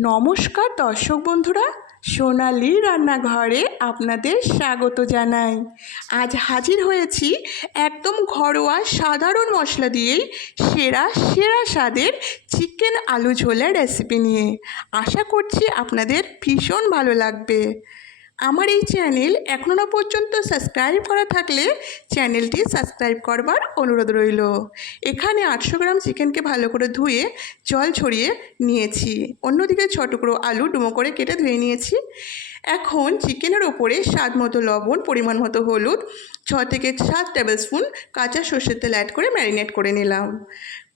নমস্কার দর্শক বন্ধুরা, সোনালি রান্নাঘরে আপনাদের স্বাগত জানাই। আজ হাজির হয়েছি একদম ঘরোয়া সাধারণ মশলা দিয়েই সেরা সেরা স্বাদের চিকেন আলু ঝোলের রেসিপি নিয়ে। আশা করছি আপনাদের ভীষণ ভালো লাগবে। আমার এই চ্যানেল এখনও পর্যন্ত সাবস্ক্রাইব করা থাকলে চ্যানেলটি সাবস্ক্রাইব করবার অনুরোধ রইল। এখানে আটশো গ্রাম চিকেনকে ভালো করে ধুয়ে, জল ছড়িয়ে নিয়েছি। অন্যদিকে ছ টুকরো আলু ডুমো করে কেটে ধুয়ে নিয়েছি। এখন চিকেনের ওপরে স্বাদ মতো লবণ, পরিমাণ মতো হলুদ, ছ থেকে সাত টেবিল স্পুন কাঁচা সর্ষের তেল অ্যাড করে ম্যারিনেট করে নিলাম।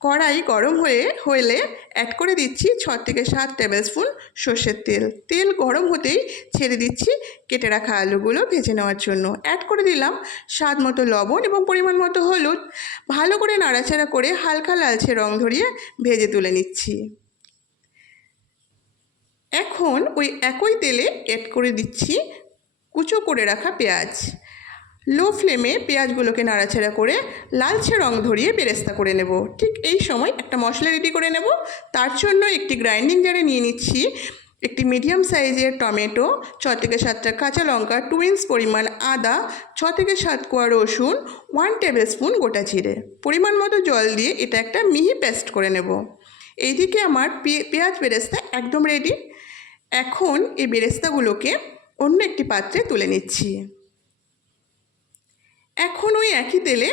কড়াই গরম হয়ে হলে অ্যাড করে দিচ্ছি ছ থেকে সাত টেবিল স্পুন সর্ষের তেল। তেল গরম হতেই ছেড়ে দিচ্ছি কেটে রাখা আলুগুলো ভেজে নেওয়ার জন্য। অ্যাড করে দিলাম স্বাদ মতো লবণ এবং পরিমাণ মতো হলুদ। ভালো করে নাড়াচাড়া করে হালকা লালচে রং ধরিয়ে ভেজে তুলে নিচ্ছি। এখন ওই একই তেলে অ্যাড করে দিচ্ছি কুচো করে রাখা পেঁয়াজ। লো ফ্লেমে পেঁয়াজগুলোকে নাড়াচাড়া করে লালচে রং ধরিয়ে বেরেস্তা করে নেব। ঠিক এই সময় একটা মশলা রেডি করে নেব। তার জন্য একটি গ্রাইন্ডিং জারে নিয়ে নিচ্ছি। একটি মিডিয়াম সাইজের টমেটো, ছ থেকে সাতটা কাঁচা লঙ্কা টু ইঞ্চ পরিমাণ আদা, ছ থেকে সাত কোয়া রসুন ওয়ান টেবিল স্পুন গোটা জিরে। পরিমাণ মতো জল দিয়ে এটা একটা মিহি পেস্ট করে নেব। এইদিকে আমার পেঁয়াজ বেরেস্তা একদম রেডি এখন এই বেরেস্তাগুলোকে অন্য একটি পাত্রে তুলে নিচ্ছি। এখন ওই একই তেলে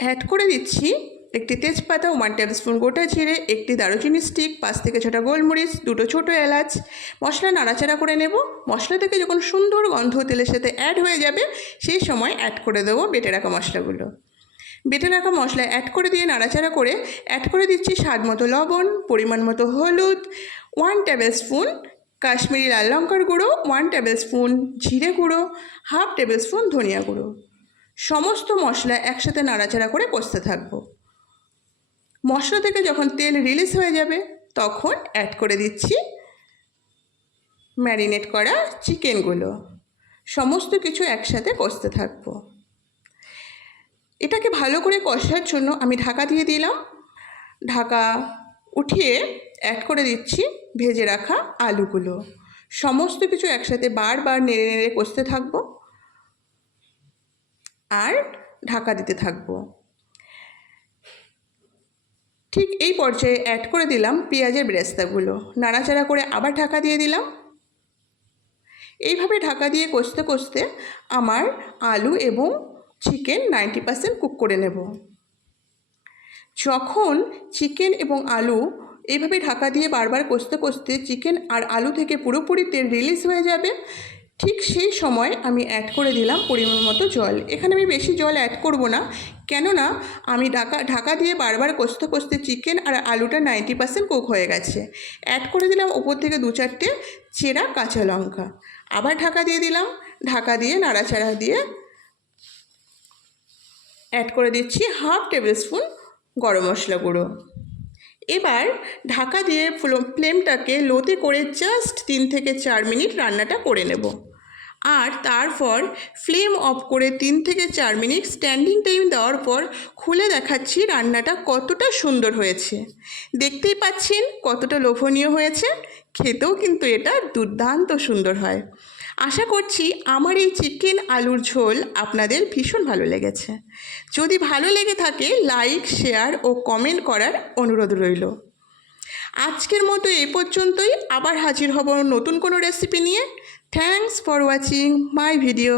অ্যাড করে দিচ্ছি একটি তেজপাতা ওয়ান টেবিল স্পুন গোটা জিরে, একটি দারুচিনি স্টিক পাঁচ থেকে ছটা গোলমরিচ, দুটো ছোটো এলাচ। মশলা নাড়াচাড়া করে নেব। মশলা থেকে যখন সুন্দর গন্ধ তেলের সাথে অ্যাড হয়ে যাবে, সেই সময় অ্যাড করে দেবো বেটে রাখা মশলাগুলো। বেটে রাখা মশলা অ্যাড করে দিয়ে নাড়াচাড়া করে অ্যাড করে দিচ্ছি স্বাদ মতো লবণ, পরিমাণ মতো হলুদ ওয়ান টেবিল স্পুন কাশ্মীরি লাল লঙ্কার গুঁড়ো ওয়ান টেবিল স্পুন জিরে গুঁড়ো হাফ টেবিল স্পুন ধনিয়া গুঁড়ো। সমস্ত মশলা একসাথে নাড়াচাড়া করে কষতে থাকব। মশলা থেকে যখন তেল রিলিজ হয়ে যাবে, তখন অ্যাড করে দিচ্ছি ম্যারিনেট করা চিকেনগুলো সমস্ত কিছু একসাথে কষতে থাকব। এটাকে ভালো করে কষার জন্য আমি ঢাকা দিয়ে দিলাম। ঢাকা উঠিয়ে অ্যাড করে দিচ্ছি ভেজে রাখা আলুগুলো। সমস্ত কিছু একসাথে বারবার নেড়ে নেড়ে কষতে থাকব। আর ঢাকা দিতে থাকব। ঠিক এই পর্যায়ে অ্যাড করে দিলাম পেঁয়াজের বেরেস্তাগুলো। নাড়াচাড়া করে আবার ঢাকা দিয়ে দিলাম। এইভাবে ঢাকা দিয়ে কষতে কষতে আমার আলু এবং চিকেন নাইনটি পার্সেন্ট কুক করে নেব। যখন চিকেন এবং আলু এইভাবে ঢাকা দিয়ে বারবার কষতে কষতে চিকেন আর আলু থেকে পুরোপুরি তেল রিলিজ হয়ে যাবে ঠিক সেই সময় আমি অ্যাড করে দিলাম পরিমাণ মতো জল। এখানে আমি বেশি জল অ্যাড করব না, কেননা আমি ঢাকা ঢাকা দিয়ে বারবার কষতে কষতে চিকেন আর আলুটা নাইনটি পার্সেন্ট কুক হয়ে গেছে। অ্যাড করে দিলাম ওপর থেকে দু চারটে চেরা কাঁচা লঙ্কা। আবার ঢাকা দিয়ে দিলাম, ঢাকা দিয়ে নাড়াচাড়া দিয়ে অ্যাড করে দিচ্ছি হাফ টেবিল স্পুন গরম মশলা গুঁড়ো। এবার ঢাকা দিয়ে ফ্লেমটাকে লোতে করে জাস্ট তিন থেকে চার মিনিট রান্নাটা করে নেব। আর তারপর ফ্লেম অফ করে তিন থেকে চার মিনিট স্ট্যান্ডিং টাইম দেওয়ার পর খুলে দেখাচ্ছি রান্নাটা কতটা সুন্দর হয়েছে। দেখতেই পাচ্ছেন কতটা লোভনীয় হয়েছে, খেতেও কিন্তু এটা দুর্দান্ত সুন্দর হয়। আশা করছি আমার এই চিকেন আলুর ঝোল আপনাদের ভীষণ ভালো লেগেছে। যদি ভালো লেগে থাকে লাইক শেয়ার ও কমেন্ট করার অনুরোধ রইল। আজকের মতো এই পর্যন্তই। আবার হাজির হব নতুন কোনো রেসিপি নিয়ে। Thanks for watching my video